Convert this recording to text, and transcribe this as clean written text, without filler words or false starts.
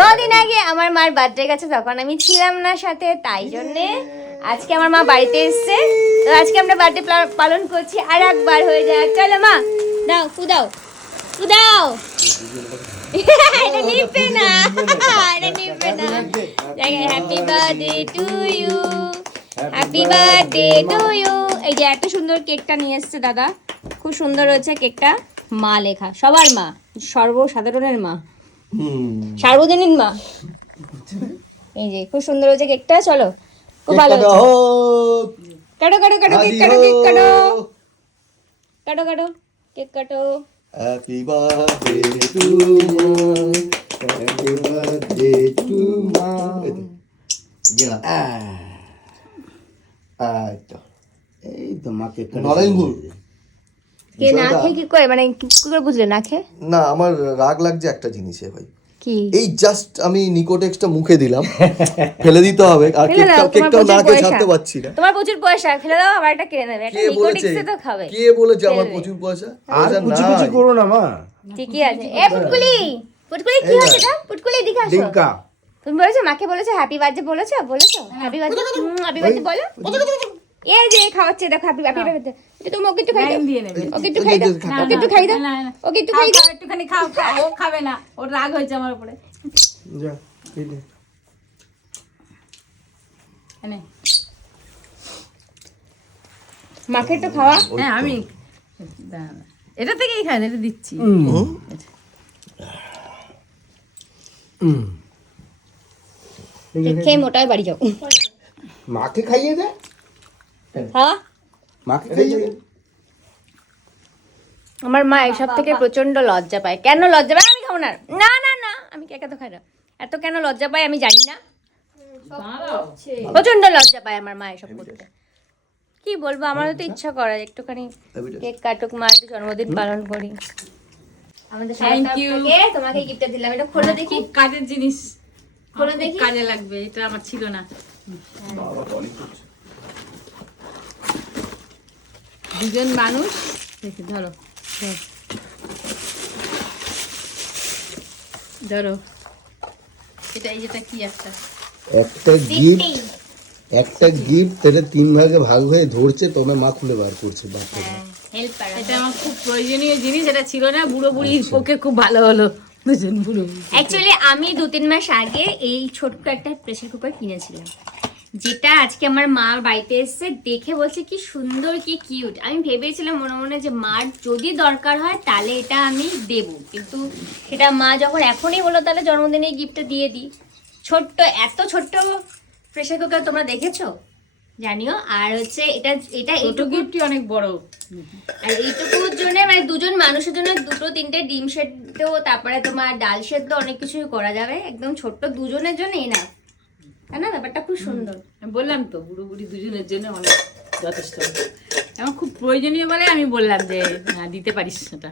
কদিন আগে আমার মার বার্থডে গেছে, তখন আমি ছিলাম না সাথে, তাই জন্যে আজকে আমার মা বাড়িতে এসছে, তো আজকে আমরা বার্থডে পালন করছি। আর একবার হয়ে যায়, চলো মা দাও দাও দাও। এটা নিবে না, এটা নিবে না। Happy birthday to you, happy birthday to you. এই যে এত সুন্দর কেকটা নিয়ে এসছে দাদা, খুব সুন্দর হয়েছে কেকটা। মা লেখা, সবার মা, সর্বসাধারণের মা, সার্বজনীন মা। এই যে খুব সুন্দর হয়েছে কেকটা। চলো, খুব ভালো হয়েছে। কাটো কাটো কাটো কেক কাটো, কেক কাটো কাটো কাটো কেক কাটো। হ্যাপি বার্থডে টু মা, হ্যাপি বার্থডে টু মা। এই তো মাকে নরেনগুল কে না খেয়ে কি করে, মানে কি করে বুঝলে না খেয়ে? না, আমার রাগ লাগছে একটা জিনিসে ভাই। কি? এই জাস্ট আমি নিকোটেক্সটা মুখে দিলাম, ফেলে দিতে হবে। আর কেকটাও না খেয়ে ছাড়তে পারছি না। তোমার প্রচুর পয়সা, ফেলে দাও, আবার একটা কিনে নেবে। একটা কে বলেছে? নিকোটিক্সে তো খাবে। কে বলেছে আমার প্রচুর পয়সা? আর কুচি কুচি করো না মা। ঠিকই আছে। এ পুটকুলি, পুটকুলি কি হচ্ছে এটা? পুটকুলি এদিকে আসো। ডিঙ্কা তুমি বলেছো, মাকে বলেছো হ্যাপি বার্থডে, বলেছো হ্যাপি বার্থডে, হ্যাপি বার্থডে বলো। এই যে খাওয়াচ্ছে, দেখো হ্যাপি বার্থডে। এটা তুমি ওকে একটু খাই দাও, ওকে একটু খাই দাও, ওকে একটু খাই দাও, ওকে একটু খাই দাও। একটুখানি খাও, ও খাবে না, ওর রাগ হয়েছে আমার উপরে। যা এই দে। এনে মাকে একটু খাওয়া। হ্যাঁ আমি দাঁড়া, এটা থেকেই খাই, এটা দিচ্ছি। খেয়ে মোটায় বাড়ি যাও। মাকে খাইয়ে দে, হ্যাঁ, মাকে খাইয়ে দে। আমার মা এইসব থেকে প্রচন্ড লজ্জা পায়। কেন লজ্জা পায়? আমি খাবো না, না না না, আমি কেক তো খাই না। এত কেন লজ্জা পায় আমি জানি না, প্রচন্ড লজ্জা পায় আমার মা এসব করতে। কি বলবো, আমারও তো ইচ্ছা করে একটুখানি কেক কাটুক, মা একটু জন্মদিন পালন করি। আমাদের Thank you. তোমাকে গিফটটা দিলাম, এটা খোলো দেখি। খুব কাজের জিনিস, খোলো খুব দেখি। কাজে লাগবে, এটা আমার ছিল না। দুজন মানুষ, দেখি ধরো ধরো এটা, এই যেটা কি একটা একটা গিফট, একটা গিফট এটা 3 ভাগে ভাগ হয়ে ধরছে, তোমার মা খুলে বার করছে। বাপরে হেল্প করা। এটা আমার খুব প্রয়োজনীয় জিনিস, এটা ছিল না। বুড়ো বুড়ির পক্ষে খুব ভালো হলো, দুজন বুড়ো বুড়ি। অ্যাকচুয়ালি আমি 2-3 মাস আগে এই ছোট্ট একটা প্রেসার কুকার কিনেছিলাম, যেটা আজকে আমার মা বাড়িতে এসে দেখে বলছে কি সুন্দর, কি কিউট। আমি ভেবেছিলাম মনে মনে যে মার যদি দরকার হয় তাহলে এটা আমি দেব, কিন্তু সেটা মা যখন এখনই বললো তাহলে জন্মদিনে গিফটটা দিয়ে দিই। ছোট্ট, এত ছোট্ট প্রেসার কুকার তোমরা দেখেছো জানিও। আর হচ্ছে এটা ছোট এইটুকু, গিফটই অনেক বড়। আর এইটুকুর জন্য মানে দুজন মানুষের জন্য 2-3টে ডিম সেদ্ধ, তারপরে তোমার ডাল সেদ্ধ, অনেক কিছুই করা যাবে। একদম ছোট্ট দুজনের জন্য এনাফ, তাই না? ব্যাপারটা খুব সুন্দর। আমি বললাম তো বুড়ো বুড়ি দুজনের জন্য অনেক যথেষ্ট। আমার খুব প্রয়োজনীয় বলে আমি বললাম যে দিতে পারিস সেটা।